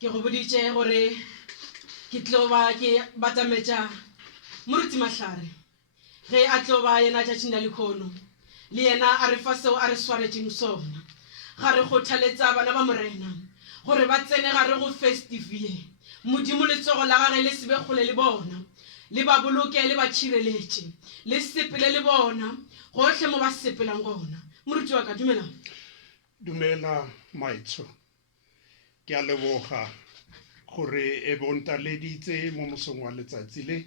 ke go boditše gore ke tlo ba ke batametša moruti Mahlare ge a tlo ba yena tšatšing la lekgono le yena a re fa seo a re swaretšeng sona ga re kgothaletsa bana ba morena gore ba tsene gare go festive ye modimo letsogo la gage le sebe kgole le bona le ba boloke le ba tšhireletše le sepele le bona gohle mo ba sepelang gona. Moruti wa ka dumela maitsho ke a leboga gore e bontaleditse mo mosong wa letsatsi le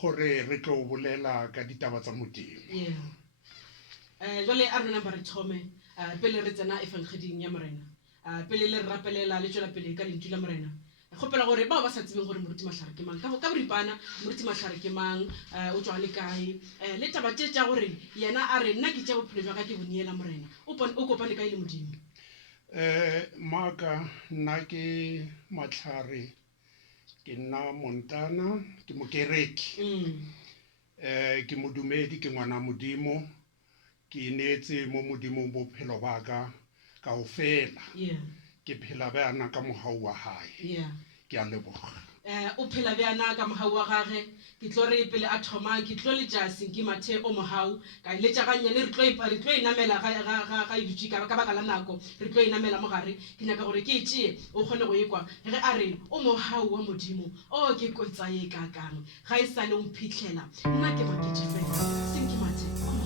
gore re tlo bolela ka ditaba tsa modimo. Jwale a rena ba re thome pele re tsena efangeding ya morena pele le rapelela le tšwela pele ka lentswe la morena kgopela gore bao ba sa tsebeng gore Moruti Mahlare ke mang ka boripana Moruti Mahlare ke mang o tswa le kae le taba tša gore yena a re nna ke tša bophelo jwa ka ke boniela morena o kopane kae le modimo. Maka nna ke Mahlare ke nna Montana ke mokereki ke modumedi ke ngwana modimo ke neetse mo modimong bophelo ba ka kaofela ke phela bjana ka mohau wa hae ke a leboga. O phela bjana ka mohau wa gage ke tlo re pele a thoma ke tlo le jase ke mathe o mohau ka le tša ganyane re tlo inamela ga idutše ka baka la nako re tlo inamela mo gare ke nyaka gore ke tšee o kgone go ekwa ge a re o mohau wa modimo o ke kwetsa ye kakang ga e sa le o mphitlhela nna ke maketše fela senke mathe o mohau.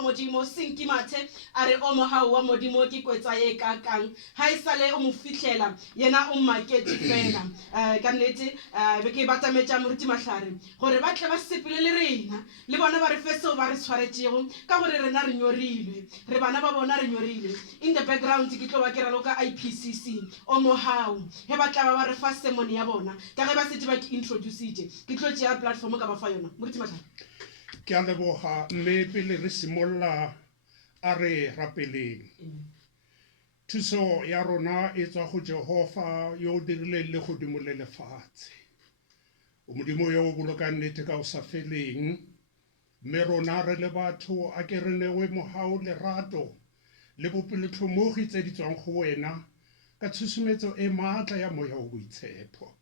Modimo sinki mathe a re o mohau wa modimo ke kwetsa ye kakang ha e sale o mo fihlela yena o makete fela ka nnete be ke batametša Moruti Mahlare gore ba tle ba sepele le rena le bona ba re fe seo ba re tshwaretšego ka gore rena re nyorilwe re bana ba bona re nyorilwe in the background ke tlo ba ke ralo ka IPCC o mohau he ba tla ba re fa sermon ya bona ka ge ba setse ba ke introduceitše ke tlo tšea platform ka ba fa yona Moruti Mahlare. Ke a leboga mme pele re simolla a re rapeleng thuso ya rona e tswa go Jehova yo o dirileng le godimo le lefatshe o modimo yo o bolokang nnete ka o sa feleng mme rona re le batho a ke re newe mohau lerato le bopelotlhomogi tse di tswang go wena ka tshusumetso e maatla ya moya o boitshepo.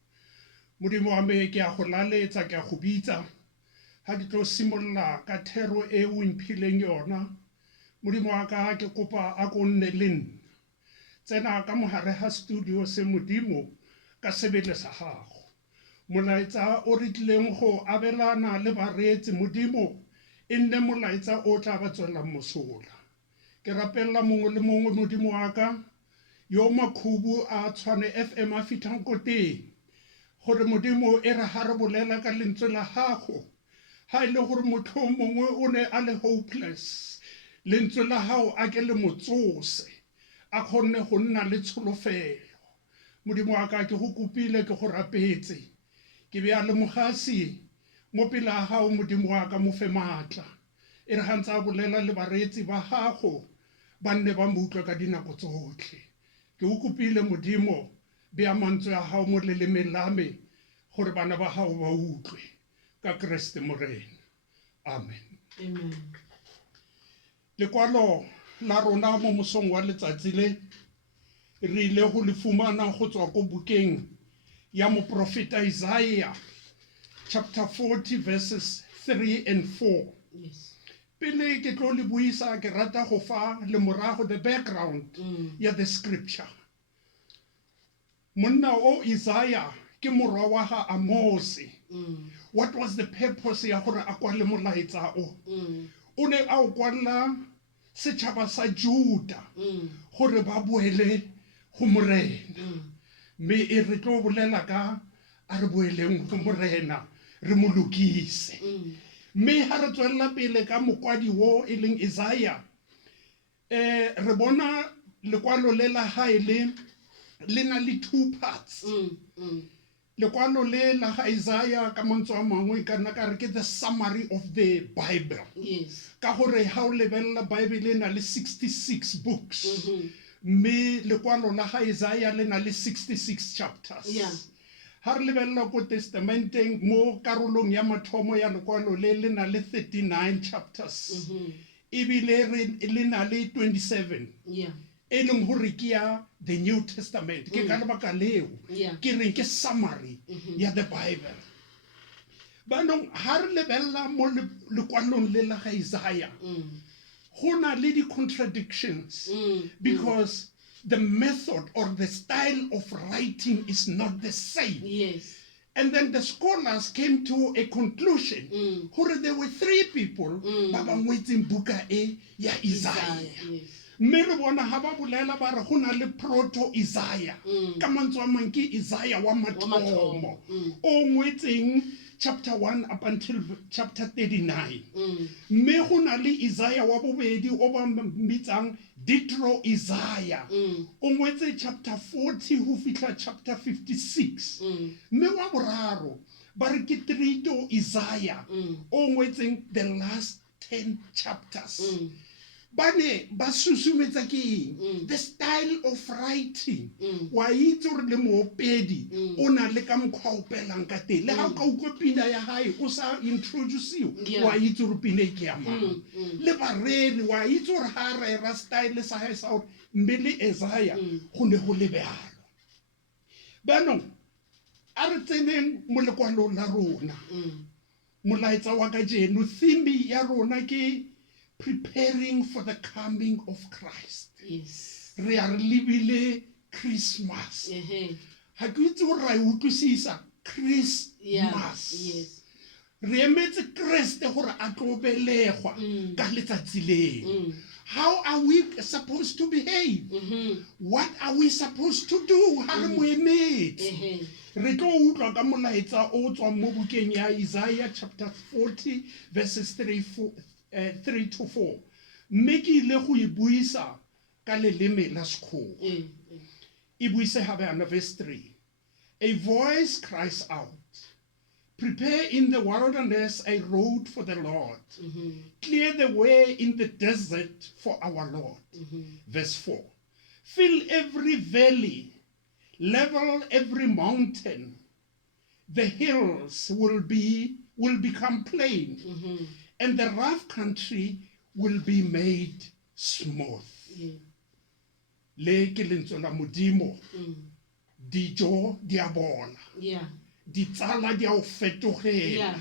Modimo wa me ke a go laletsa ke a go bitsa ha ke tlo simolla ka thero e o imphileng yona Modimo wa ka ke kopa a ko nne le nna. Tsena ka mohare ha studio se Modimo ka sebele sa gago. Molaetsa o re tlileng go abelana le bareetsi Modimo e nne molaetsa o tla ba tswelang mosola. Ke rapella mongwe le mongwe Modimo wa ka yo makhubu a Tshwane FM a fitlhang ko teng gore Modimo e re ha re bolela ka lentswe la gago ha ile gore motho mongwe o ne a le hopeless lentswe la hao a ke le motsose a kgonne go nna le tsholofelo. Modimo wa ka ke go kopile ke go rapetse ke be a le mogasi mo pela hao Modimo wa ka mo fe matla e re hantsa bolela le bareetsi ba gago ba nne ba mo utlwa ka dinako tsotlhe. Ke o kopile Modimo be a mantswe a hao mo lelemeng la me gore bana ba hao ba utlwe ka Kriste Morena. Amen. Amen. Lekwalo la rona mo mosong wa letsatsi le re ile go le fumana go tswa ko bukeng ya moprofeta Isaiah chapter 40 verses 3 and 4. Yes. Pele ke tlo le buisa ke rata go fa le morago the background ya the scripture. Monna o Isaiah ke morwa wa ga Amosi. What was the purpose ya gore a kwale molaetsa o? O ne a o kwalla setšhaba sa Juda gore ba boele go morena. Me e re tlo bolela ka a re boeleng go morena re mo lokise. Me ha re tswella pele ka mokwadi wo e leng Isaiah re bona lekwalo le la hae le na le two parts. Lekwalo le la ga Isaiah ka mantswe a mangwe ka nna ka re ke the summary of the Bible. Yes. Ka gore ha o lebella Bible na le 66 books. Me lekwalo la ga Isaiah le na le 66 chapters. Yeah. Ha re lebella ko testamenteng mo karolong ya mathomo ya lekwalo le na le 39 chapters. Ebile le na le 27. Yeah. E leng gore ke ya the New Testament ke ka lebaka leo ke reng ke summary ya the Bible. Banong ha re lebella mo lekwalong le la ga Isaiah go na le di contradictions because the method or the style of writing is not the same. Yes. And then the scholars came to a conclusion gore there were three people ba ba ngwetseng buka e ya Isaiah. Yes. Mme re bona ha ba bolela ba re go na le proto Isaiah ka mantswe a mang ke Isaiah wa mathomo o ngwetseng chapter 1 up until chapter 39. Mme go na le Isaiah wa bobedi o ba mbitsang Ditro Isaiah o ngwetse chapter 40 ho fihla chapter 56. Mme wa boraro ba re ke Trito Isaiah o ngwetseng the last 10 chapters. Bane ba susumetsa ke the style of writing wa itse re le moopedi o na le ka mokgwa o pelang ka teng le ha ka utlwa pina ya hae o sa introduce wa itse re pina ke ya mang le bareri wa itse re ha re ra style sa hae sa mbele Isaiah go ne go le bealo. Banong a re tseneng mo lekwalo la rona molaetsa wa ka jeno theme ya rona ke preparing for the coming of Christ. Yes. Re a re lebile Christmas. Ha ke itse gore ra e utlwisisa Christmas. Yes. Re emetse Kriste gore a tlo belegwa ka letsatsi leo. How are we supposed to behave? What are we supposed to do? Ha re mo emetse. Re tlo utlwa ka molaetsa o tswang mo bukeng ya Isaiah chapter 40 verses 3 to 4. Mme ke ile go e buisa ka leleme la sekgowa. E buise gape verse 3. A voice cries out, prepare in the wilderness a road for the Lord. Clear the way in the desert for our Lord. Verse 4. Fill every valley, level every mountain. The hills will become plain, and the rough country will be made smooth. Le ke lentswe la Modimo. Dijo di a bola. Ditsala di a o fetogela.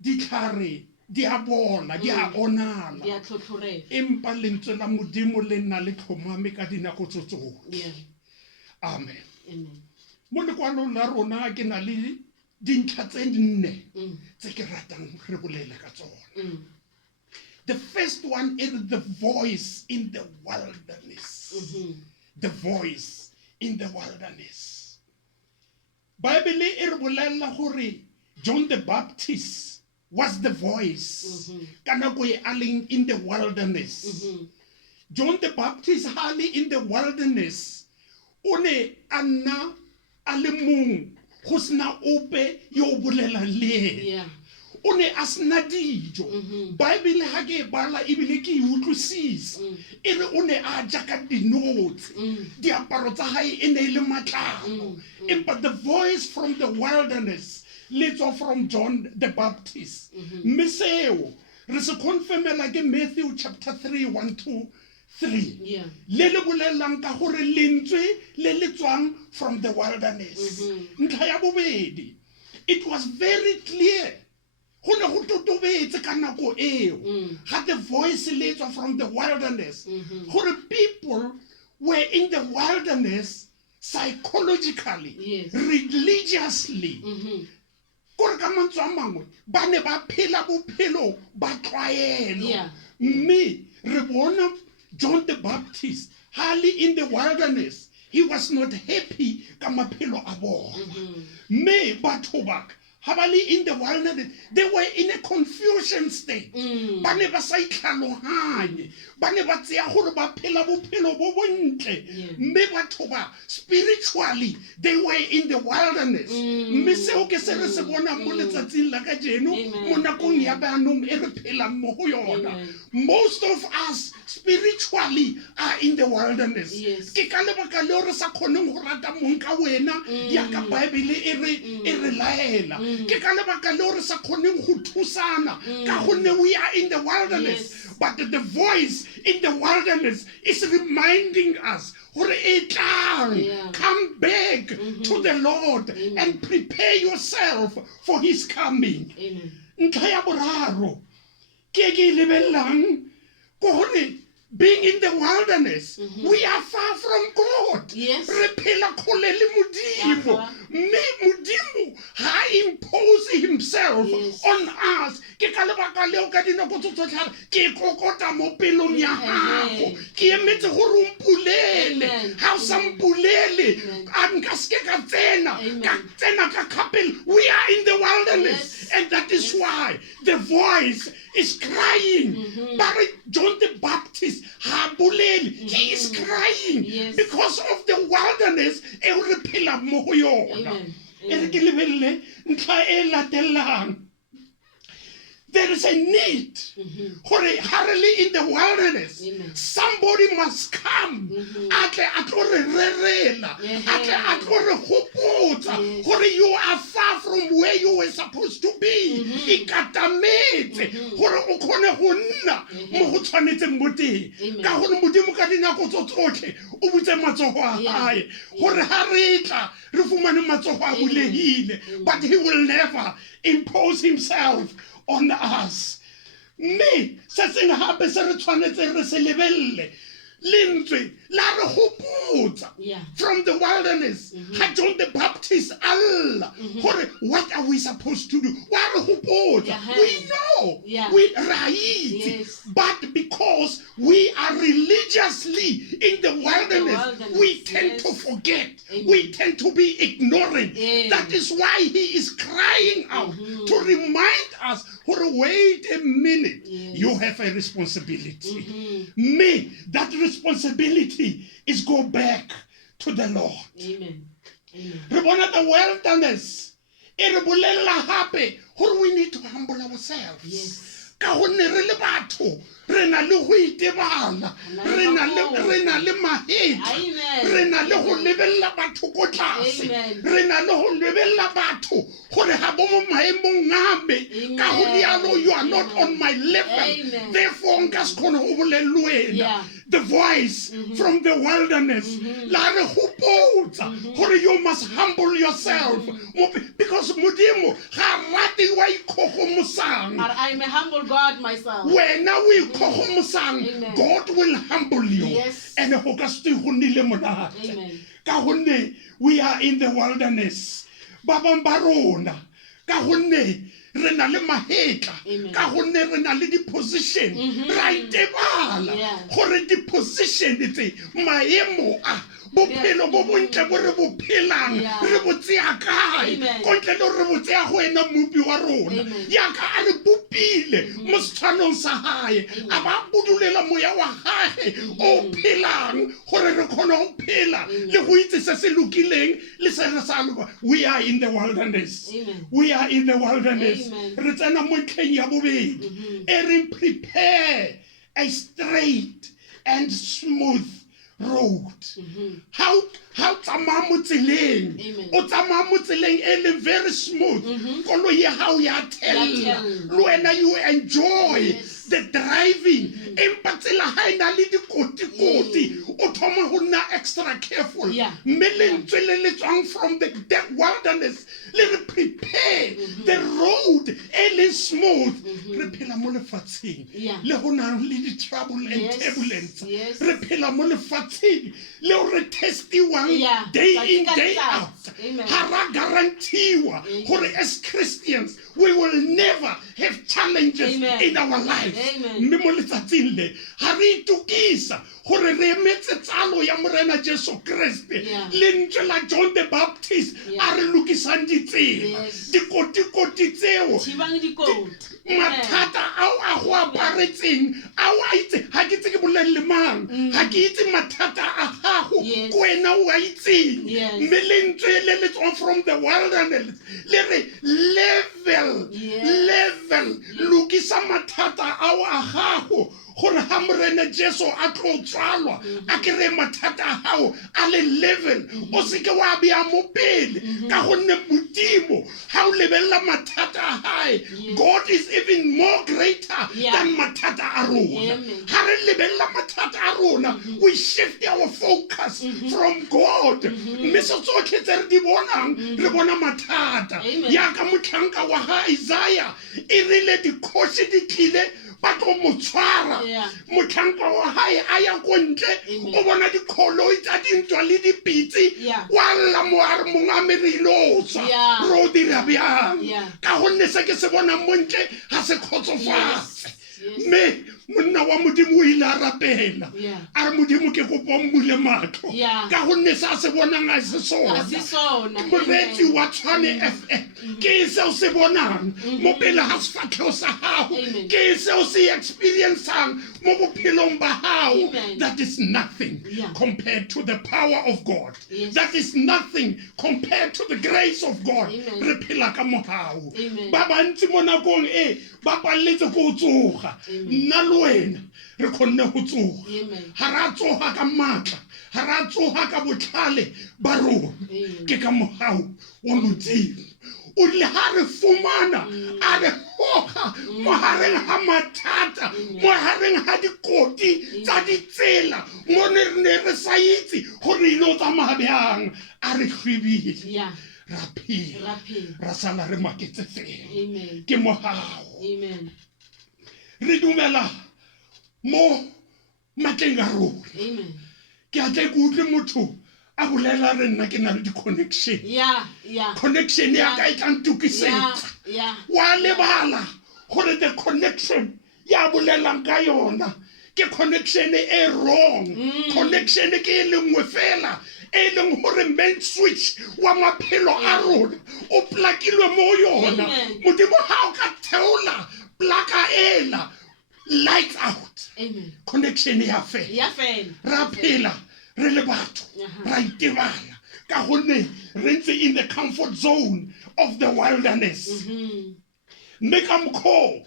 Ditlhare di a bola di a onala di a tlhotlhorega. empa lentswe la modimo le nna le tlhomame ka dinako tso tsotlhe. Yeah. Amen. Amen. Mo lekwalong la rona ke na le dintlha tse nne Mm. tse ke ratang re bolele ka tsona. Mm. The first one is the voice in the wilderness. Mhm. The voice in the wilderness. Bible e re bolella gore John the Baptist was the voice ka nako e a leng in the wilderness. Mhm. John the Baptist hali in the wilderness o ne a nna a le mong go sena ope yo o bolelang le ena. Yeah. O ne a sena dijo. Bible ha ke e bala ebile ke e utlwisisa e re o ne a ja ka dinotshi diaparo tsa hae e ne e le matlalo. But the voice from the wilderness leads off from John the Baptist. Mme seo re se confirmela ke Matthew chapter 3 1-3. Yeah. Le le bolelang ka gore lentswe le le tswang from the wilderness. Ntlha ya bobedi, it was very clear go ne go totobetse ka nako eo ga the voice le tswa from the wilderness gore people were in the wilderness psychologically, Yes. religiously. Kore ka mantswe a mangwe ba ne ba phela bophelo ba tlwaelo. Yeah. Mme re bona John the Baptist hali in the wilderness he was not happy ka maphelo a bona. Mme batho ba in the wilderness, they were in a confusion state. Ba ne ba sa itlhalohanye, ba ne ba tseya gore ba phela bophelo bo bontle. Mme batho ba spiritually they were in the wilderness. Mme seo ke se re se bona mo letsatsing la kajeno mo nakong ya banong e re phelang mo go yona. Most of us spiritually are in the wilderness. Yes. Ke ka lebaka leo re sa kgoneng go rata mong ka wena ya ka Bible e re laela. Ke ka lebaka leo re sa kgoneng go thusana ka gonne we are in the wilderness. Yes. But the voice in the wilderness is reminding us gore e tlang. Yeah. Come back to the Lord and prepare yourself for his coming. Amen. Ntlha ya boraro ke e lebellang gore being in the wilderness, we are far from God. Yes. Re phela kgole le Modimo. Mme Modimo ha impose himself Yes. on us. Ke ka lebaka leo ka dinako tso tsotlhe ke kokota mo pelong ya gago. Ke emetse gore o mpulele. Amen. Ha o sa mpulele a nka se ke ka tsena ka kapel. We are in the wilderness. Yes. And that is why the voice is crying. But John the Baptist, he is crying Yes. because of the wilderness. Amen. Amen. There is a need. Hurriedly in the wilderness, Amen. somebody must come. Yes. You are far from where you were supposed to be. But he will never impose himself on us. Me, se seng hape se re tshwanetse re se lebelle lentswe la re hopotsa Yeah. from the wilderness. Ha John the Baptist Allah. What are we supposed to do? Wa re hopotsa. Yeah. We know. Yeah. We right. Yes. But because we are religiously in the wilderness, we tend to forget. Amen. We tend to be ignorant. Amen. That is why he is crying out to remind us, wait a minute, Yes. you have a responsibility. Me, that responsibility is go back to the Lord. Amen. Amen. Re bona the wilderness. E re bolella hape gore we need to humble ourselves. Yes. Ka gonne re le batho re na le go itebala, re na le mahetla, Amen. re na le go lebella batho ko tlase, Amen. re na le go lebella batho gore ga bo mo maemong ame ka go rialo you are not on my level. Amen. Therefore nka se kgone go bolela le wena. Yeah. The voice from the wilderness la re gopotsa gore you must humble yourself because modimo ga rate wa ikgogomosang. I am a humble God myself. Wena o ikgogomosang, Amen. God will humble you. Yes. And go ka se go nnile monate Amen. ka gonne we are in the wilderness. Ba bang ba rona ka gonne re na le mahetla, Amen. ka gonne re na le di-position, ra itebala Yeah. gore di-position tse maemo a bophelo bo bontle bo re bo phelang Yeah. re bo tseya kae Amen. ko ntle le re bo tseya go ena mopi wa rona Amen. yaka a re bopile mo setshwanong sa gae a ba budulela moya wa gage o phelang gore re kgone go phela le go itse se se lokileng le se re sa lokwa. We are in the wilderness. Amen. We are in the wilderness. Amen. Re tsena mo ntlheng ya bobedi e reng prepare a straight and smooth road. How tsamaya mo tseleng Amen. o tsamaya mo tseleng e le very smooth koloi ya gago ya thella thella. le wena you enjoy Yes. the driving empa tsela ga e na le dikoti-koti o thoma go nna extra careful Yeah. mme lentswe le le tswang from the wilderness le re prepare the road e leng smooth re phela mo lefatsheng Yeah. le go na le di-trouble and Yes. turbulence Yes. re phela mo lefatsheng leo re testiwang Yeah. day Tsatsi in ka day letsatsi. out Amen. ga ra guaranteewa gore as Christians we will never have challenges Amen. in our lives Amen. mme mo letsatsing le ga re itukisa gore re emetse tsalo ya morena Jesu Kriste Yeah. lentswe la John the Baptist Yeah. a re lokisang ditsela Yes. dikoti-koti tseo Thibang dikoti. mathata ao a go aparetseng ao a itse ga ke itse ke bolelele mang ga ke itse mathata a gago Yes. ko wena o a itseng Yes. mme lentswe le le tswang from the wilderness le re level Yes. lokisa mathata ao a gago gore ga morena Jesu a tlo tswalwa a kry mathata a gago a le level o seke wa bea mo pele ka gonne modimo ga o lebelela mathata a gae God is even more greater Yeah. than mathata a rona Amen. ga re lebelela mathata a rona we shift our focus from God mme se tsotlhe tse re di bonang re bona mathata Amen. yaka motlhanka wa ga Isaiah e rile dikgoši di tlile ba tlo mo tshwara Yeah. motlhanka wa gae a ya ko ntle Amen. o bona dikgoloi tsa dintwa le dipitse Yeah. wa lla mo a re mongwe a me re ile o tswa Yeah. re o dira bjang Yeah. ka gonne se ke se bonang mo ntle ga se kgotsofatse Yes. mme monna wa modimo o ile a rapela Yeah. a re modimo ke kopa mmule matlho Yeah. ka gonne se a se bonang a se sona A se sona. moretsi Amen. wa tshwane FM ke seo se bonang mo pele ga sefatlhego sa gago Amen. ke seo se experiencang mo bophelong ba gago Amen. that is nothing Yeah. compared to the power of God. Yes. That is nothing compared to the grace of God. Amen. Re phela ka mogao Amen. ba bantsi mo nakong e ba paletse ko tsoga Amen. nna le wena re kgonne go tsoga Amen. ga ra tsoga ka maatla ga ra tsoga ka botlhale ba rona Amen. ke ka mogao wa modimo o le ga re fumana a re goga mo gareng ga mathata mo gareng ga dikoti tsa ditsela mo ne re sa itse gore ile o tsamaya bjang a re hlwebile Yeah. ra phela Rapid. ra sala re maketse fela Amen. ke mogao Amen. re dumela mo matleng a rona Amen. ke a tle ke utlwe motho a bolela re nna ke na le di-connection Yeah. Yeah. connection ya ka e tla Yeah. ntukisetsa Yeah. wa lebala gore the connection ya bolelang ka yona ke connection e wrong connection ke e lengwe fela e leng gore main switch wa maphelo a rona o plakilwe mo yona Amen. modimo ga o ka theola plaka ela lights out Amen. connection ya fela Ya fela. ra phela re le batho ra itebala ka gonne re ntse in the comfort zone of the wilderness mme ka mokgwa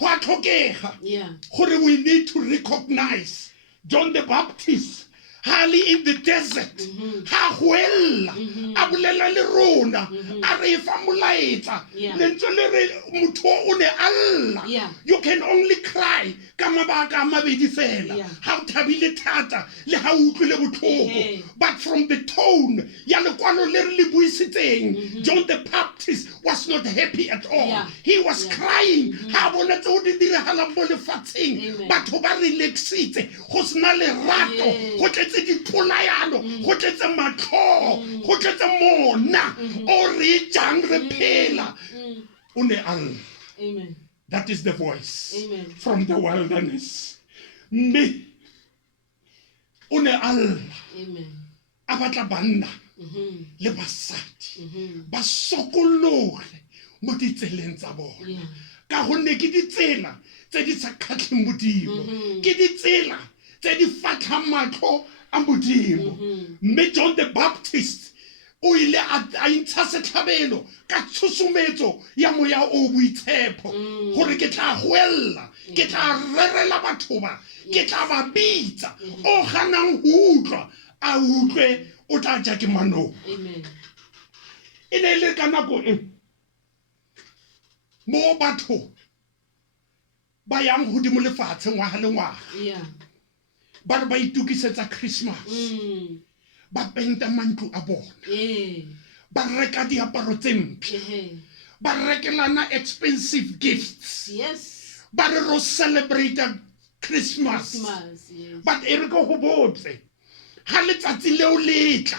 go a tlhokega Yeah. gore we need to recognize John the Baptist hali in the desert ha huella a bolela le rona a re fa molaetsa Yeah. le ntse le re motho o ne a lla Yeah. you can only cry ka mabaka a mabedi fela Yeah. ha o thabile thata le ha o utlwile botlhoko Ehe. but from the tone ya lekwalo le re le buisitseng John the Baptist was not happy at all. Yeah. He was Yeah. crying ha bona tse o di diragalang mo lefatsheng Amen. batho ba relaxitse go sena lerato Yes. go tletse dipolayano go tletse matlho go tletse mona o re jang re phela o ne a lla. Amen. That is the voice Amen. from the wilderness. Me o ne a lla Amen. a batla banna le basadi ba sokologe mo ditseleng tsa bona Yeah. ka gonne ke ditsela tse di sa kgatlheng modimo ke ditsela tse di fatlhang matlho a modimo mme John the Baptist o ile a intsha setlhabelo ka tshosometso ya moya o boitshepo gore ke tla goella ke tla rerela batho ba ke tla ba bitsa o ganang go utlwa a utlwe o tla ja ke manong. Amen. E ne le ka nako e mo batho ba yang godimo lefatshe ngwaga le ngwaga Yeah. ba re ba itukisetsa Christmas ba penta mantlo a bona Yeah. ba reka diaparo tse mphe Yeah. ba rekelana expensive gifts Yes. ba re ro celebrate Christmas Christmas. Yes. but e re ko go botse ha letsatsi leo letla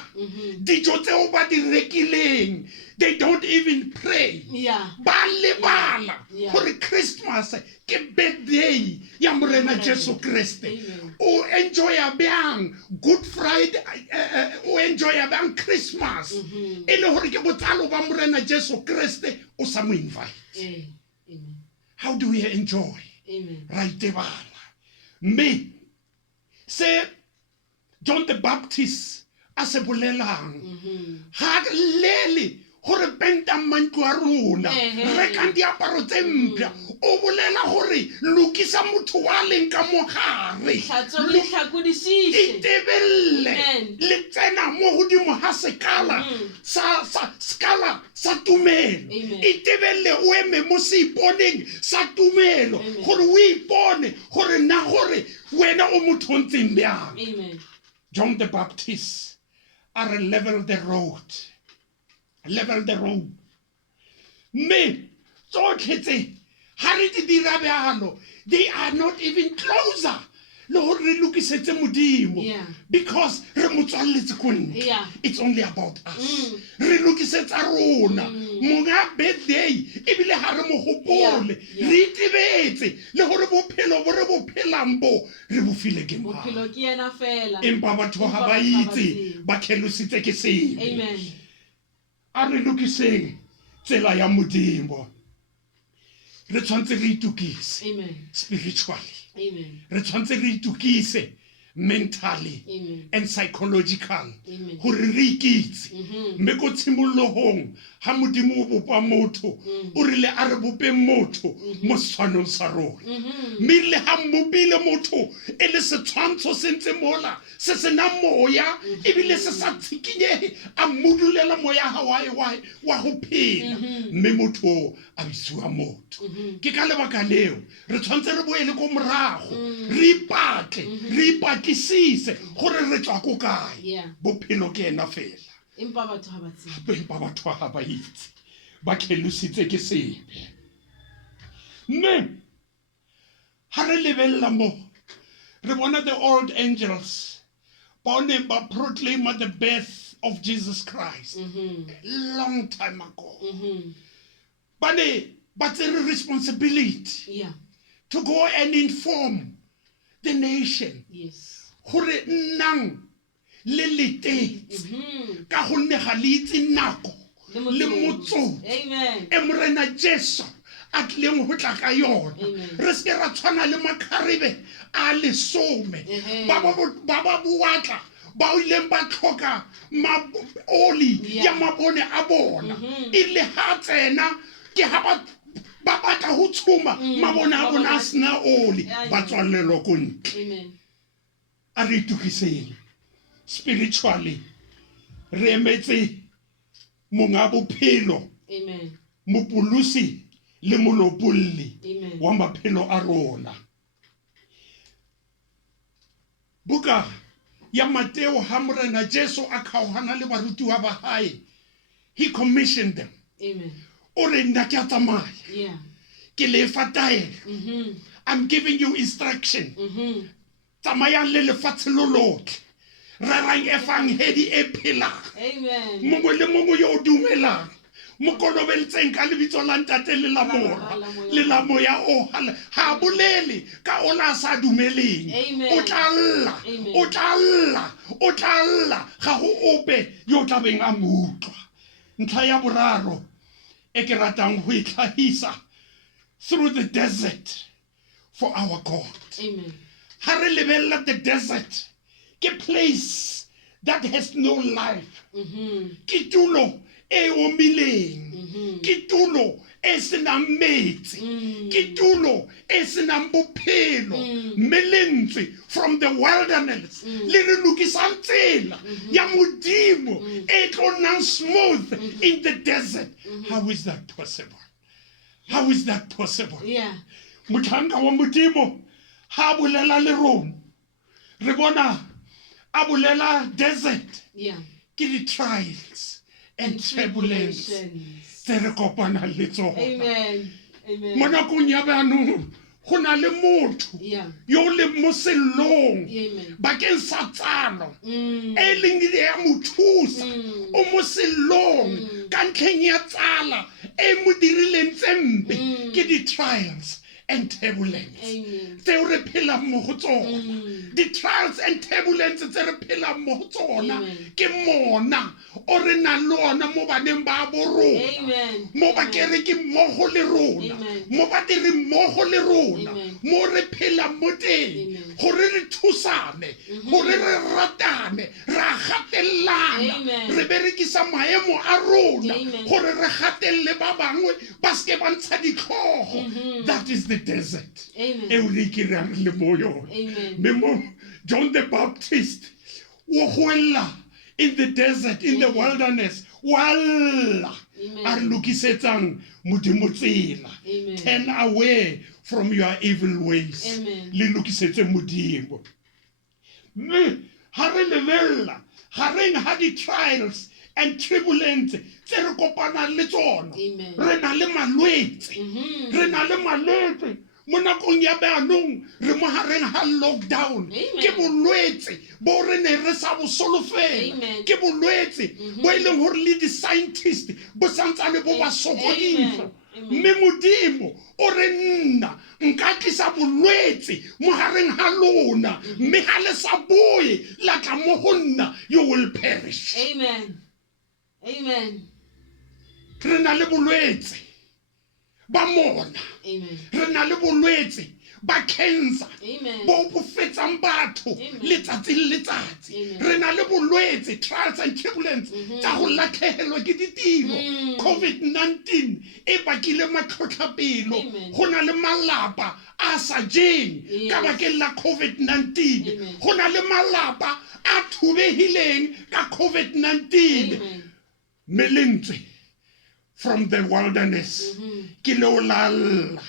dijo tseo ba di rekileng they don't even pray Yeah. ba lebala Yeah. gore Christmas ke birthday ya morena Jesu Kriste Amen. o enjoy bjang Good Friday o enjoy bjang Christmas e le gore ke botsalo ba morena Jesu Kriste o sa mo invite. Amen. How do we enjoy Amen. right bala me se John the Baptist a se bolelang ha lele gore penta mantlo a rona reka diaparo tse mpya o bolela gore lokisa motho wa leng ka mogare Tlhatso le tlhakodisitse. itebelle Amen. le tsena mo godimo ha sekala skala sa tumelo Amen. itebelle o eme mo seiponeng sa tumelo Amen. gore o ipone gore na gore wena o motho o ntseng bjang. Amen. John the Baptist are level the road. Level the road. Me, tsotlhe tse, ha re di dira bjalo, they are not even closer. Le gore re lokisetse modimo. Yeah. Because re motswalletse ko ntle. Yeah. It's only about us. Re lokisetsa rona. Monga birthday, ebile ha re mo gopole. Yeah. Re itebetse le gore bophelo bo re bo phelang bo re bo file ke mang. Bophelo ke yena fela. Empa batho ha ba itse ba tlhelositse ke seng. Amen. A re lokiseng tsela ya modimo re tshwantse re itukise Amen. spiritually Amen. re tshwantse re itukise mentally Amen. and psychological Amen. gore re ikitse mme ko tshimologong ha modimo o bopa motho o rile a re bope motho mo setshwanong sa rona mme le ha mmopile motho e le setshwantsho se ntse mola se sena moya ebile se sa tshikinyege a mmodulela moya Hawaii wa go phela mme motho a bitswa motho ke ka lebaka leo re tshwantse re boele ko morago re ipatlisise gore re tswa ko kae Yeah. bophelo ke ena fela Empa batho ha ba tsebe. empa batho ha ba itse ba tlhelositse ke sebe mme ha re lebella mo re bona the old angels ba ne ba proclaim the birth of Jesus Christ a long time ago ba ne ba tsere responsibility Yeah. to go and inform the nation Yes. gore nnang le letetse ka gonne ga le itse nako le motsotso Amen. e morena Jesu a tlileng go tla ka yona Amen. re se ra tshwana le makgarebe a lesome ba ba boatla ba ileng ba tlhoka oli ya mabone a bona e le ha tsena ke ha ba ba batla ho tshuma mabona a bona a sena oli ba tswallelwa ko ntle. Amen. A re itukiseng spiritually re emetse monga bophelo Amen. mopolosi le molopolli Amen. wa maphelo a rona. Buka ya Mateo ha morena Jesu a kgaogana le barutiwa ba hae, he commissioned them. Amen. O re nna ke a tsamaya Yeah. ke le fa taelo. I'm giving you instruction. Tsamayang le lefatshe lo lotlhe, rarang efang hedi e phelang. Amen. Mongwe le mongwe yo o dumelang mo kolobeletseng ka lebitso la ntate le la mora le la moya o ha bolele ka o la sa dumeleng. Amen. O tla lla, Amen. o tla lla, o tla lla, ga go ope yo tla beng a mutlwa. Ntlha ya boraro e ke ratang go itlhahisa, through the desert for our God. Amen. Ha re lebella the desert ke place that has no life. Ke tulo e omileng, ke tulo e senang metsi, ke tulo e senang bophelo. Melentswe from the wilderness le re lokisang tsela ya modimo e tlo nnang smooth in the desert. How is that possible? How is that possible? Yeah. Motlhanka wa modimo ha bolela le rona re bona a bolela desert Yeah. ke di trials and tribulations tse re kopana le tsona. Amen. Amen. Mo nakong ya banong go na le motho Yeah. yo le mo sellong Amen. bakeng sa tsalo e leng ya mo thusa o mo sellong ka ntlheng ya tsala e mo dirileng tse mpe ke di trials and turbulence. Amen. Tse re phelang mo go tsona, the trials and turbulence tse re phelang mo go tsona ke mona o re nang le ona mo baneng ba bo rona, Amen. mo ba kereke mmogo le rona, mo badiri mmogo le rona, mo re phelang mo teng gore re thusane, gore re ratane, ra gatelelana, re berekisa maemo a rona gore re gatelle ba bangwe ba seke ba ntsha ditlhogo. That is the desert. Amen. E o re kirang le mo yona. Amen. Me mo John the Baptist o goela in the desert, in the wilderness, walla a re lokisetsang modimo tsela. Amen. Turn away from your evil ways. Amen. Le lokisetse modimo. Mme ha re lebella gareng ha di trials and tribulence tse re kopanang le tsona, Amen. re na le malwetse, re na le malwetse mo nakong ya banong re mo hareng ha lockdown. Amen. Ke bolwetse bo re ne re sa bo solofela, Amen. ke bolwetse bo e leng gore le di-scientist bo santsane bo ba sokodisa. Amen. Mme modimo o re nna nka tlisa bolwetse mo hareng ha lona, mme ha le sa boe la tla mo go nna, you will perish. Amen. Amen. Re na le bolwetse ba mona, Amen. re na le bolwetse ba cancer Amen. bo bo fetsang batho letsatsi le letsatsi. Amen. Re na le bolwetse, trials and tribulence tsa go latlhegelwa ke ditiro. COVID-19 e bakile matlhotlhapelo, Amen. go na le malapa a sa jeng ka Yes. bakeng la COVID-19, Amen. go na le malapa a thubegileng ka COVID-19. Amen. Melentswe from the wilderness ke leo la lla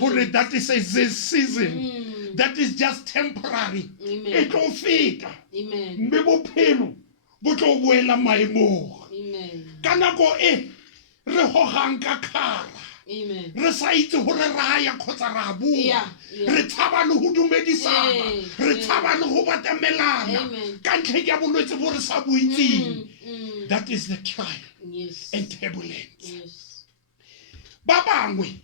gore that is a season that is just temporary. Amen. E tlo feta Amen. mme bophelo bo tlo boela maemong. Amen. Ka nako e re gogang ka kgara, Amen. re sa itse gore ra ya kgotsa ra boa, Yeah, yeah. re tshaba le go dumedisana, Yeah, re yeah. tshaba le go batamelana Amen. ka ntlheng ya bolwetse bo re sa bo itseng. Mm. That is the trial Yes. and turbulence. Yes. Ba bangwe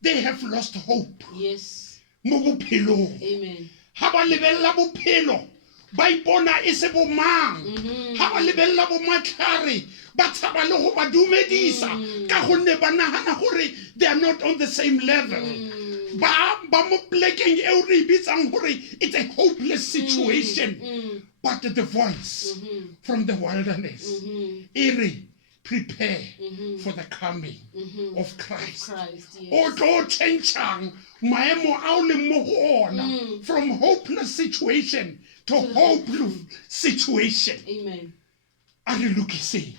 they have lost hope Yes. mo bophelong. Amen. Ha ba lebella bophelo ba ipona e se bo mang, ha ba lebella bo matlhare ba tshaba le go ba dumedisa ka gonne ba nagana gore they are not on the same level. Ba mo plekeng e re bitsang gore it's a hopeless situation. But the voice from the wilderness, e re prepare for the coming of Christ. Christ, O yes. tlo changeang maemo a o leng mo go ona from hopeless situation to hopeful situation. Amen. A re lokise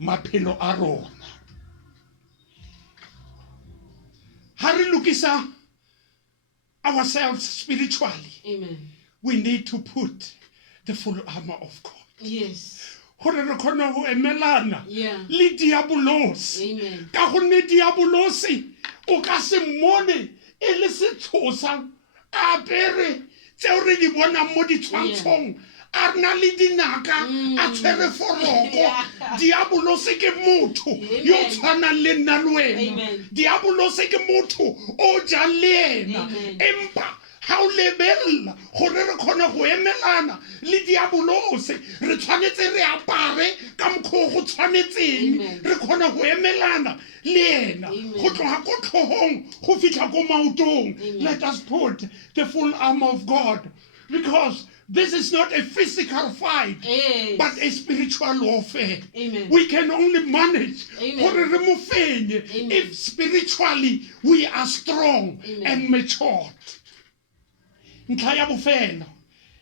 maphelo a rona. Ha re lokisa ourselves spiritually, Amen. we need to put the full armor of God. Yes. Gore re kgone go emelana Yeah. le diabolosi. Amen. Ka gonne diabolosi o ka se mmone e le setshosa a apere tseo re di bonang mo ditshwantshong a rena le dinaka a tshwere foroko. Yeah. Diabolosi ke motho yo o tshwanang le nna le wena. Amen. Diabolosi ke motho o jang le ena. Amen. Empa ha o lebella gore re kgone go emelana le diabolosi re tshwanetse re apare ka mokgwa go tshwanetseng Amen. re kgone go emelana le ena Amen. go tloga ko tlhogong go fitlha ko maotong. Amen. Let us put the full armor of God, because this is not a physical fight, Yes. but a spiritual warfare. Amen. We can only manage Amen. gore re mo fenye Amen. if spiritually we are strong Amen. and matured. Ntlha ya bofelo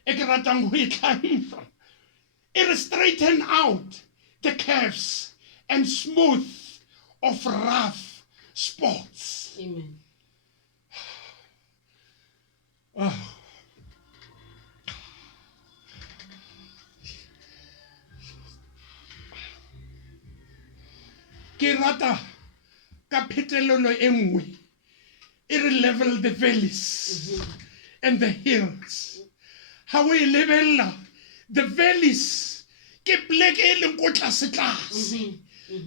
e ke ratang go e tlhahisa, e re straighten out the curves and smooth of rough spots. Amen. Ke rata ka phetelelo e nngwe e re level the valleys and the hills. Ha o e lebella the valleys ke pleke e leng ko tlase tlase,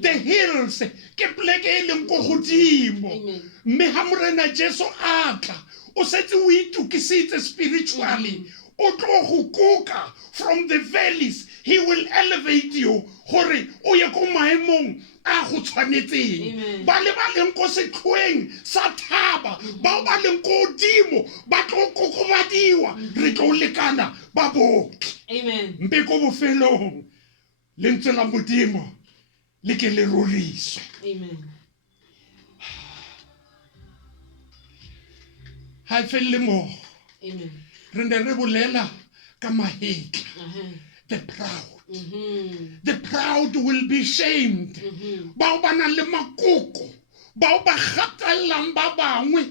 the hills ke pleke e leng ko godimo. Amen. Mme ha morena Jesu a tla o setse o itukisitse spiritually, o tlo go kuka from the valleys. He will elevate you gore o ye ko maemong a go tshwanetseng. Amen. Ba le ba leng ko setlhoeng sa thaba, bao ba leng ko godimo ba tlo kokobadiwa, re tlo lekana ba botlhe. Amen. Mpe ko bofelong lentswe la modimo le ke le roriswe. Amen. Ha e felle mo Amen. re ne re bolela ka mahetla. Uh-huh. The proud. Mm-hmm. The proud will be shamed. Bao ba nang le makoko, bao ba gatellang ba bangwe,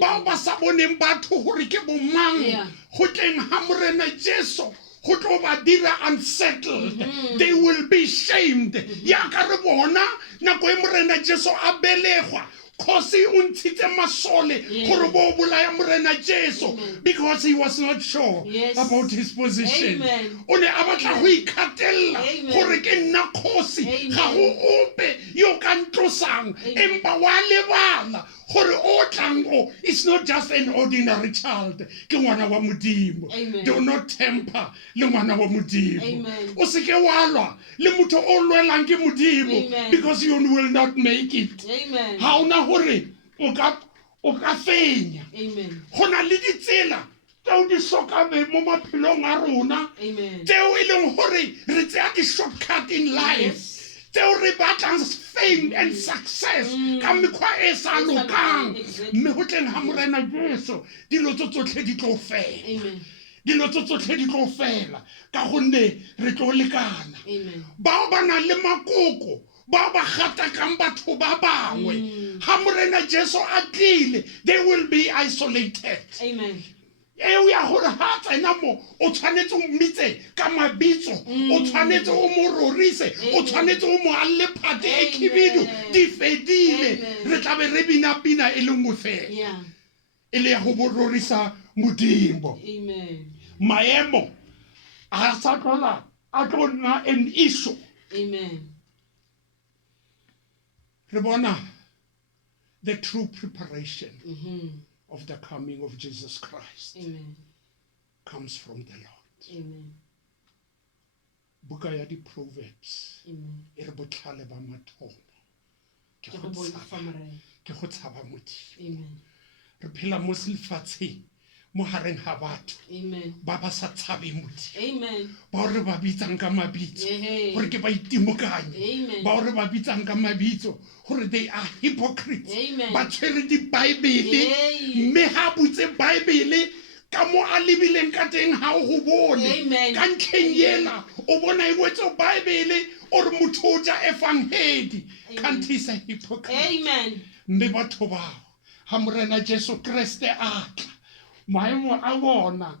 bao ba sa boneng batho gore ke bo mang. Yeah. Go tleng ha morena Jesu go tlo ba dira unsettled. They will be shamed. Ya ka re bona nako e morena Jesu a belegwa, Kosi untite masole gore bo bolaya morena Jesu, because he was not sure Yes. about his position. Amen. O ne a batla go ikgatella Amen. gore ke nna kgosi, Amen. ga go ope yo ka ntlosang. Amen. Empa wa lebala gore o tlang o is not just an ordinary child, ke ngwana wa modimo. Amen. Do not temper le ngwana wa modimo. Amen. O se ke wa lwa le motho o lwelang ke modimo, Amen. because you will not make it. Amen. Ha ona gore o ka fenya. Amen. Go na le ditsela tseo di sokame mo maphelong a rona, Amen. tseo e leng gore re tseya di-shortcut in life, Yes. tseo re batlang fame and success ka mekgwa e sa lokang. Exactly. Mme go tleng ha morena Jesu dilo tso tsotlhe di tlo fela. Amen. Dilo tso tsotlhe di tlo fela ka gonne re tlo lekana. Amen. Bao ba nang le makoko, bao ba gatakang batho ba bangwe, ha morena Jesu a tlile, they will be isolated. Amen. Eo ya gore ha tsena mo o tshwanetse o mmitse ka mabitso, o tshwanetse o mo rorise, o tshwanetse o mo alle phate e khibidu di fedile. Amen. Re tla be re bina pina e le nngwe fela, Yeah. e le ya go bororisa modimo. Amen. Maemo a sa tlola a tlo nna an issue. Amen. Re bona the true preparation Mm-hmm. of the coming of Jesus Christ Amen. comes from the Lord. Amen. Buka ya di Proverbs Amen. e re botlhale ba mathomo ke Ke go go bona tshaba- fa morae. ke go tshaba modimo. Amen. Re phela mo lefatsheng mo hareng ha batho Amen. ba ba sa tshabeng Modimo, Amen. ba o re ba bitsang ka mabitso Hey. gore ke ba itimokanye, Amen. ba o re ba bitsang ka mabitso gore they are hypocrites, Amen. ba tshwere dibaebele Hey. mme ha butse baebele ka mo a lebileng ka teng ha o go bone Amen. ka ntlheng yela o bona e ngwetse baebele o re motho o ja evanghedi kante is a hypocrite. Amen. Mme batho bao ha morena Jesu Kriste a tla maemo a bona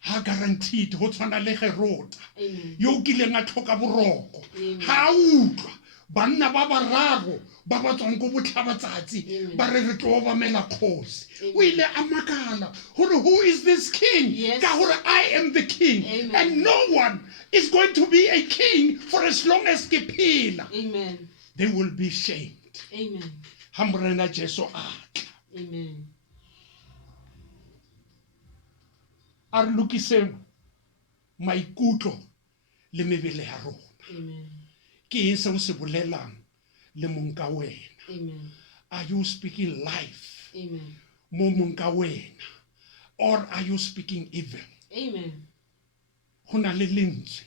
ha guaranteed go tshwana le Herota Amen. yo o kileng a tlhoka boroko Amen. ha a utlwa banna ba bararo ba ba tswang ko botlhabatsatsi Amen. ba re re tlo obamela kgosi Amen. o ile a makala gore who is this king Yes. ka gore I am the king. Amen. And no one is going to be a king for as long as ke phela. Amen. They will be shamed. Amen. Ha morena Jesu a tla Amen. a re lokiseng maikutlo le mebele ya rona. Amen. Ke eng se o se bolelang le mong ka wena? Amen. Are you speaking life Amen. mo mong ka wena, or are you speaking evil? Amen. Go na le lentswe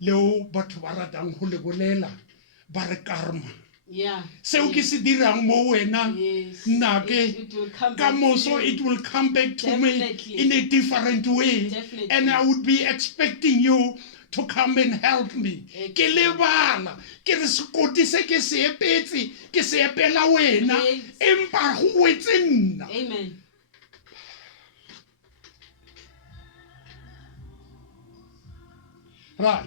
leo batho ba ratang go le bolela ba re karma. Yeah. Seo ke se dirang mo wena Yes. nna ke It will come ka back to moso you. it will come back to me Definitely. in a different way. Definitely. And I would be expecting you to come and help me. Ke lebala ke re sekoti se ke se epetse ke se epela wena Yes. empa go wetse nna. Amen. Right.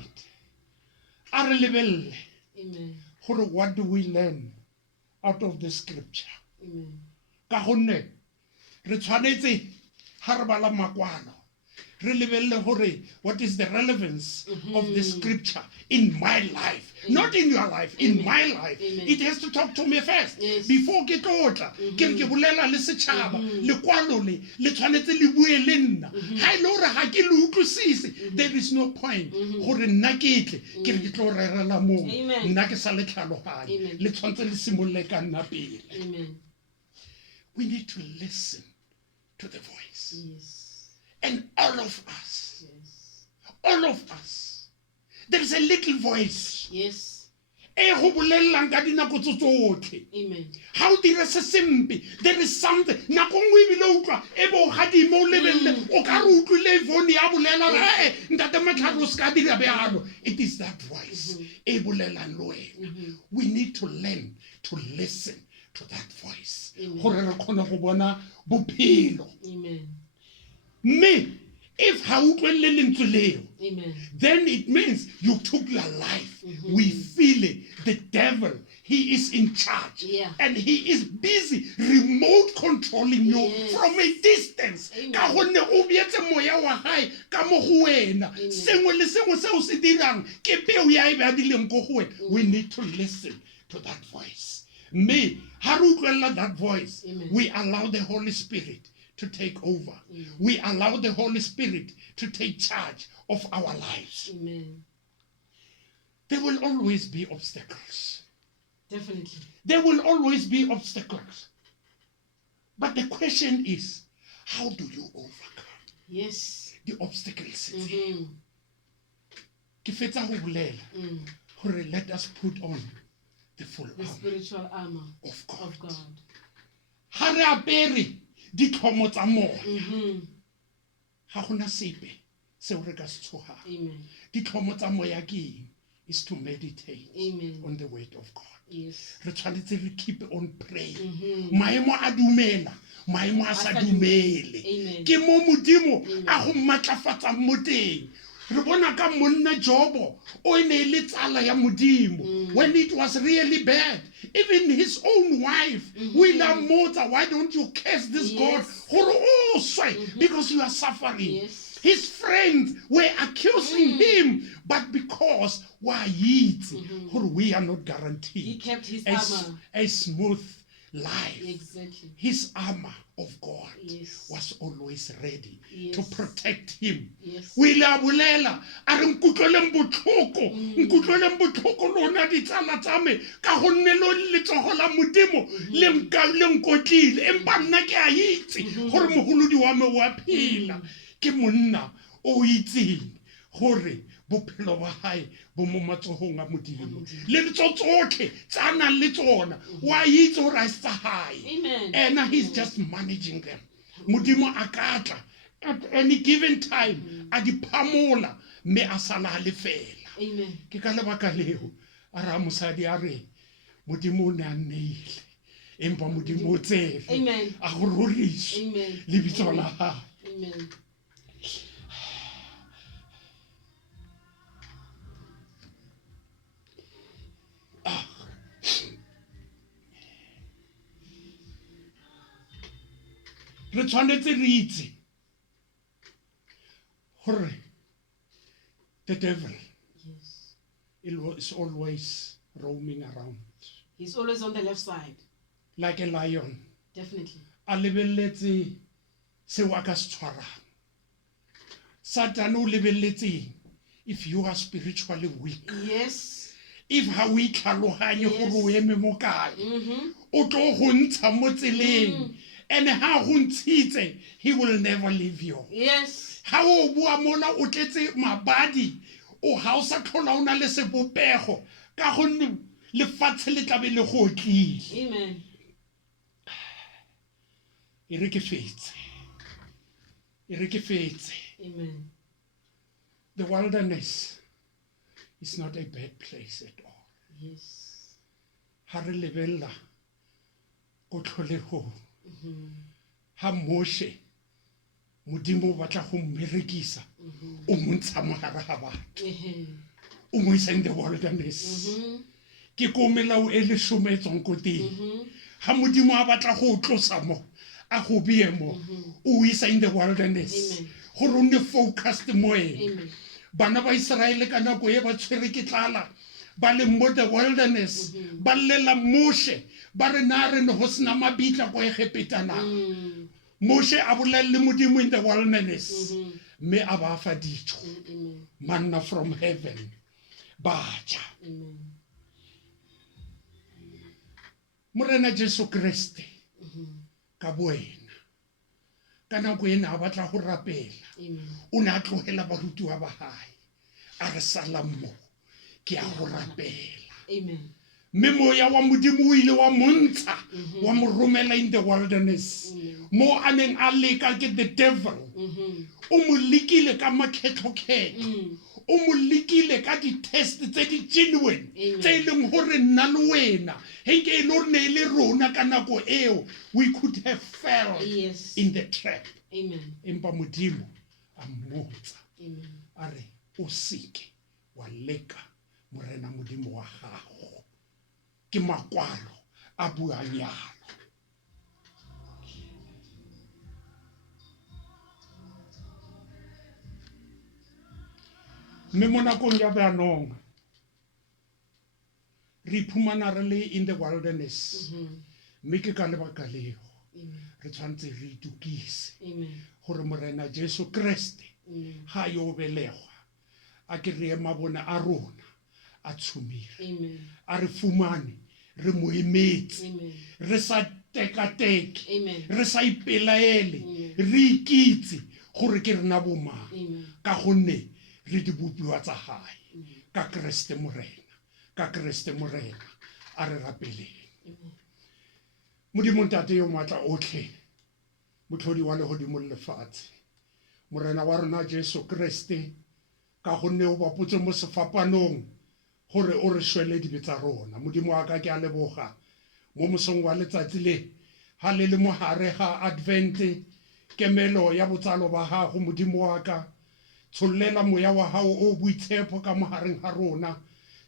A re lebelle Amen. gore what do we learn out of the scripture? Amen. Ka gonne re tshwanetse ha re bala makwalo re lebelle gore what is the relevance of the scripture in my life, not in your life, in Amen. my life. Amen. It has to talk to me first Yes. before ke tlotla ke re ke bolela le setšhaba lekwalo le tshwanetse le bue le nna ha e le gore ga ke le utlwisise there is no point gore nna ke tle ke re ke tlo rerela mong Amen. nna ke sa le tlhaloganye Amen. le tshwanetse le simololle ka nna pele. Amen. We need to listen to the voice. Yes. And all of us, Yes. all of us, there is a little voice. Yes. E go bolelelang ka dinako tso tsotlhe. Amen. Ha o dira se sempe, there is something. Nako nngwe e bile utlwa e bo gadimo o lebelle o ka re utlwile vone ya bolela re ntate Matlhare o se ka dira bjalo. It is that voice e bolelang le wena. We need to learn to listen to that voice gore re kgone go bona bophelo. Amen. Me, if ha utlwelle lentswe leo, Amen. then it means you took your life. We feel it. The devil, he is in charge. Yeah. And he is busy remote controlling you Yes. from a distance. Amen. Ka gonne o bietse moya wa hae ka mo go wena. Sengwe le sengwe se o se dirang ke peo ya e beadileng ko go wena. We need to listen to that voice. Me, ha re utlwella that voice, Amen. we allow the Holy Spirit to take over. We allow the Holy Spirit to take charge of our lives. Amen. There will always be obstacles. Definitely. There will always be obstacles. But the question is, how do you overcome Yes. the obstacles? Mm-hmm. Ke fetsa go bolela gore let us put on the full The armor spiritual armor of God. of God. Ha re apere ditlhomo tsa moya, Mm-hmm. ga gona sepe seo re ka se tshogang. Amen. Ditlhomo tsa moya ke eng? Is to meditate Amen. on the word of God. Yes. Re tshwanetse re keep on praying. Mm-hmm. Maemo a dumela, maemo a sa dumele. Amen. Ke mo modimo a go matlafatsa mo teng. Re bona ka monna Jobo o ene le tsala ya modimo when it was really bad. Even his own wife, we la motsa, why don't you curse this God? Yes. Gore o swe because you are suffering. Yes. His friends were accusing him, but because why we are not He guaranteed kept his a armor. smooth life. Exactly. His armor of God Yes. was always ready Yes. to protect him. Yes. O ile a bolela a re nkutlweleng botlhoko lona ditsala tsa me ka gonne lo letsogo la modimo le nkotlile empa nna ke a itse gore mogolodi wa me wa phela ke monna o itseng gore bophelo ba hae bo mo matsogong a modimo le ditso tsotlhe tsa nang le tsona wa itse gore a se tsa hae and he's just managing them. Modimo a ka tla at any given time a di phamola mme a sala le fela. Ke ka lebaka leo a ra mosadi a re modimo o ne a nneile empa modimo o tsere a go rorisa lebitso la hae. Amen. Re tshwanetse re itse gore the devil is always roaming around He's always on the left side. like a lion. Definitely. A lebelletse seo a ka se tshwarang. Satan o lebelletse if you are spiritually weak. Yes. If ha o itlhaloganye gore o eme mo kae o tlo go ntsha mo tseleng and ha go ntshitse he will never leave you. Yes. Ha o bua mola o tletse mabadi o ha o sa tlhola o na le sebopego ka gonne lefatshe le tlabe le go tlile. Amen. E re ke fetse. Amen. The wilderness is not a bad place at all. Yes. Ha re lebella go tlholego ha Moshe modimo o batla go mmerekisa o montsha mogare ga batho o mo isa in the wilderness. Ke ko melao e le sometsong ko teng ha modimo a batla go tlosa mo a go bie mo o isa in the wilderness gore o nne focused mo ene. Bana ba Israele ka nako e ba tshwere ke tlala ba le mo the wilderness ba llela Moshe ba re na re no go sena mabitla go egepetana. Moshe a bolelle modimo in the wilderness me a ba fa dijo manna from heaven ba ja. Morena Jesu Kriste ka boena ka nako ena a batla go rapela o ne a tlogela barutiwa ba hae a re sala mo ke a go rapela. Amen. Mme moya wa modimo o ile wa montsha wa mo romela in the wilderness mo a neng a leka ke the devil o mo lekile ka makgetlho-kgetlho o mo lekile ka di-test tse di genuine tse e leng gore nna le wena he ke e le gore ne e le rona ka nako eo we could have fell in the trap. Empa modimo a mmotsa a re o seke wa leka morena modimo wa gago ke makwalo a buang yalo. Mme mo nakong ya beanong re iphumana re le in the wilderness mme ke ka lebaka leo re tshwanetse re itukise gore morena Jesu Kriste ha yo belegwa a ke re mabone a rona a tshumile a re fumane re mo emetse re sa tekateke re sa ipelaele re ikitse gore ke rena bomang ka gonne re di bopiwa tsa hae ka Kriste morena a re rapeleng. Modimo ntate yo matla otlhe motlhodi wa legodimo le lefatshe morena wa rona Jesu Kriste ka gonne o bapotse mo sefapanong gore o re shwele dibe tsa rona. Modimo wa ka ke a leboga mo mosong wa letsatsi le ha le le mohare ga Advent kemelo ya botsalo ba gago modimo wa ka tshollela moya wa hao o boitshepo ka mohareng ha rona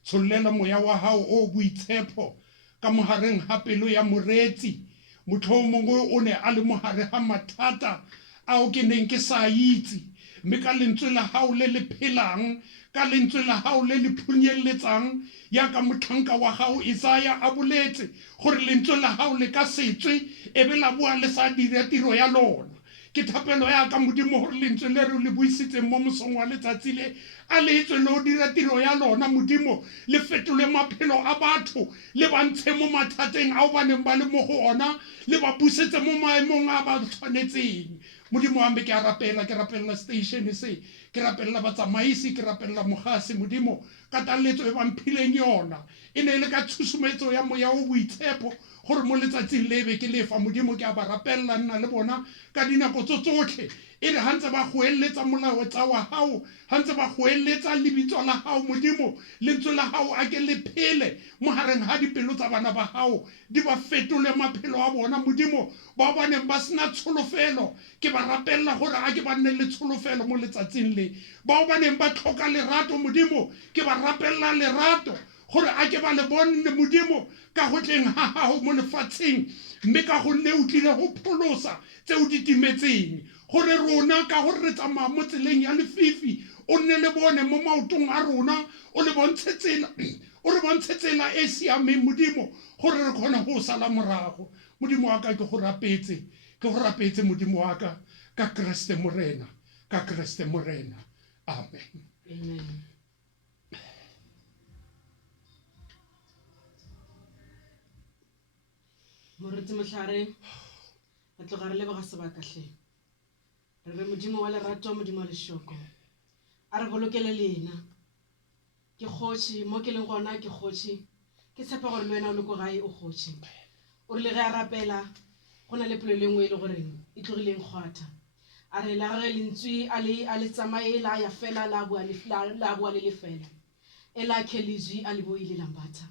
tshollela moya wa hao o boitshepo ka mohareng ha pelo ya moretsi motlhomongwe o ne a le mohare ha mathata ao ke neng ke sa itse mme ka lentswe la hao le le phelang, ka lentswe la hao le le phunyelletsang, ya ka motlhanka wa hao Isaya a boletse gore lentswe la hao le ka setswe e be la bua le sa dira tiro ya lona. Ke thapelo ya ka Modimo gore lentswe le re le buisitseng mo mosong wa letsatsi le a le etswe le o dira tiro ya lona Modimo, le fetole maphelo a batho, le ba ntshe mo mathateng ao ba neng ba le mo go ona, le ba busetse mo maemong a ba tshwanetseng. Modimo wa me ke a rapela, ke rapella station se, ke rapella batsamaisi, ke rapella mogase Modimo ka taletso e ba mphileng yona, e ne le ka tshusumetso ya moya o boitshepo gore mo letsatsing le be ke lefa Modimo ke a ba rapella nna le bona ka dinako tsotlhe. E re hantse ba go eletsa molaetsa wa hao, hantse ba go eletsa lebitso la hao Modimo, lentswe la hao a ke le phele mo hareng ha dipelo tsa bana ba hao, di ba fetole maphelo a bona Modimo, ba baneng ba sena tsholofelo ke ba rapella gore a ke ba nne le tsholofelo mo letsatsing le, ba baneng ba tlhoka lerato Modimo ke ba rapella lerato gore a ke ba le bonne Modimo ka go tleng ha hao mo lefatsheng, mme ka gonne o tlile go pholosa tseo di timetseng, gore rona ka gore re tsamaya mo tseleng ya lefifi o nne le bone mo maotong a rona, o re bontshe tsela e siameng Modimo gore re kgone go sala morago. Modimo wa ka ke go rapetse Modimo wa ka ka Kriste Morena, ka Kriste Morena. Amen. Amen. Moruti Mohlare, re tloga re leboga sebaka hle. Re re Modimo wa lerato, Modimo wa leshoko, a re bolokele lena. Ke kgotši mo ke leng gona, ke kgotši ke tshepa gore le wena o le ko gae o kgotši. O rile ge a rapela go na le pelo le nngwe e le goreng e tlogileng kgwatha. A re la ge lentswe a le tsamaye la ya fela la bua le lefela, e la khe lezwi a le boile lambatha.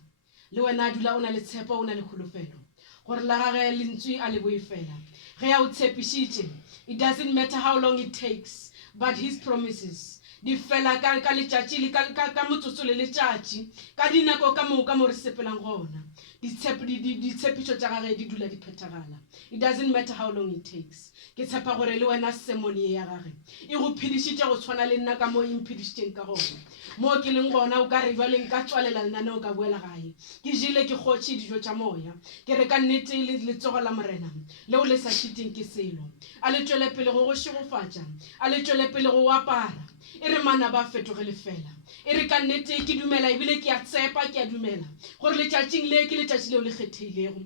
Le wena a dula o na le tshepo, o na le kholofelo gore la gage lentswe a le boe fela. Ge a o tshepišitše, it doesn't matter how long it takes, but his promises di fela ka letšatši le ka motsotso le letšatši, ka dinako ka mo re sepelang gona. Ditshepišo tša gage di dula di phethagala. It doesn't matter how long it takes. Ke tshepa gore le wena semone ya gage e go phedišitše go tshwana le nna ka mo e mphedišitšeng ka gona. Mo ke leng gona o ka re jwale nka tswalela lenaneo ka boela gae, ke jile ke kgotše dijo tša moya, ke re ka nnete le letsogo la Morena leo le sa šiteng ke selo, a le tšwele pele go šegofatša, a le tšwele pele go apara, e re mana ba fetogele fela. E re ka nnete ke dumela ebile ke a tshepa, ke a dumela gore letšatšing le ke letšatši leo le kgethegilego.